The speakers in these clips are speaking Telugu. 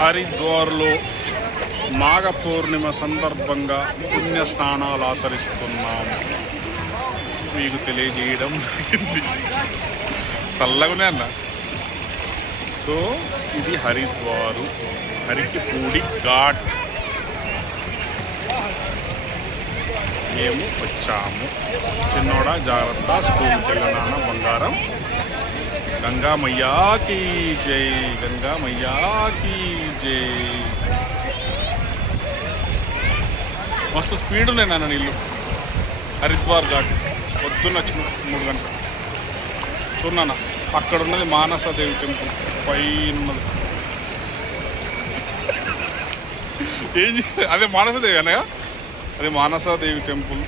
హరిద్వార్లో మాఘ పౌర్ణిమ సందర్భంగా పుణ్య స్నానాలు ఆచరిస్తున్నాము. మీకు తెలియజేయడం జరిగింది. చల్లగానే అన్న. సో ఇది హరిద్వారు, హరికిపూడి ఘాట్ మేము వచ్చాము. చిన్నోడా జాగ్రత్త, స్కూల్కి వెళ్ళినాన్న బంగారం. గంగా మయ్యాకి జై, గంగా మయ్యాకి జై. మస్తు స్పీడ్ ఉన్నాయి నాన్న నీళ్ళు. హరిద్వార్ ఘాట్ పొద్దున్న వచ్చిన 3 గంటలు. చూడన్నా అక్కడ ఉన్నది మానసదేవి టెంపుల్, పైన ఉన్నది. అదే మానసదేవి అన్నయ్య, అది మానసాదేవి టెంపుల్.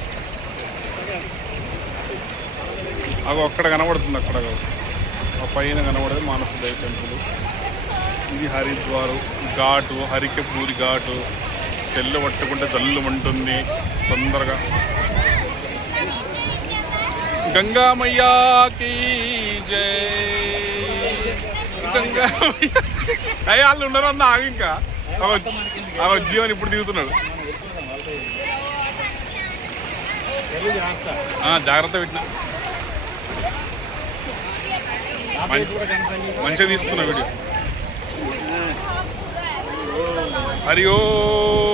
అగో అక్కడ కనబడుతుంది, అక్కడ ఆ పైన కనబడేది మానసదేవి టెంపుల్. ఇది హరిద్వారు ఘాటు, హరికపూరి ఘాటు. చెల్లు పట్టుకుంటే జల్లు ఉంటుంది తొందరగా. గంగామయ్యాకి జై, గంగామయ్య. అయ్యా వాళ్ళు ఉన్నారన్న ఆగి. ఇంకా జీవన్ ఇప్పుడు దిగుతున్నాడు. జాగ్రత్త పెట్టిన, మంచిగా తీసుకున్నా వీడియో. హరి ఓం.